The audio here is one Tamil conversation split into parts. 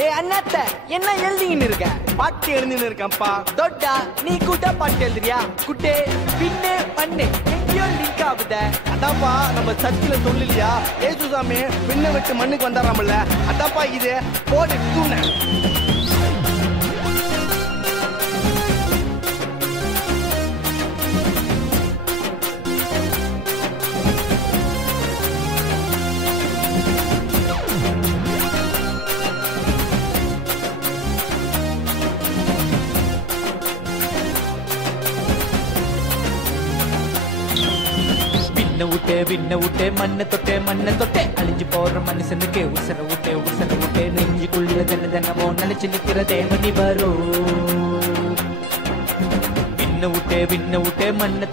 ஏ அண்ணாத்த என்ன எழுதின்னு இருக்க? பாட்டு எழுதின்னு இருக்கேன்ப்பா. தொட்டா நீ கூட்ட பாட்டு எழுதுறியா? குட்டே பின்னே பண்ணு எங்கேயோ லிங்க் ஆகுத. அதான்ப்பா நம்ம சர்ச்சில் சொல்லலையா, ஏசுசாமி பின்ன விட்டு மண்ணுக்கு வந்தாராமல்ல, அதான்ப்பா இது. போடு தூண விண்ண விட்டே மண்ணை தொட்டே அழிஞ்சு போற மனுஷனுக்கு உசர விட்டே நெஞ்சுக்குள்ள தினமோ நினைச்சு நிக்கிற தேவனி வரும். விண்ண விட்டே மண்ணை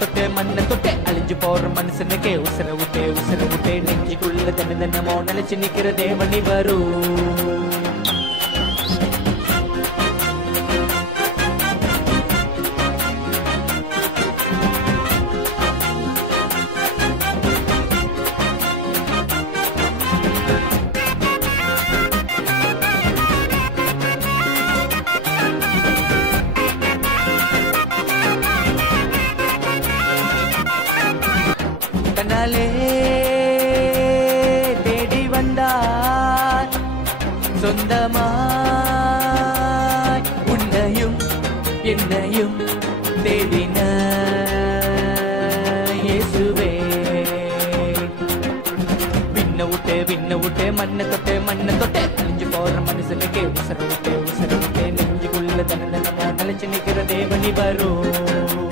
தொட்டே அழிஞ்சு போற மனுஷனுக்கு உசர விட்டே நெஞ்சுக்குள்ள தினமோ நினைச்சு நிக்கிற தேவனி வரும். கண்ணாலே தேடி வந்தார் சொந்தமாய் உன்னையும் என்னையும் தேடின இயேசுவே. விண்ண விட்டே மண்ணை தொட்டே அழிஞ்சு போற மனுஷனுக்கே உசர விட்டே நெஞ்சுக்குள்ள தினமோ நினைச்சு நிக்கிற தேவனி வரும்.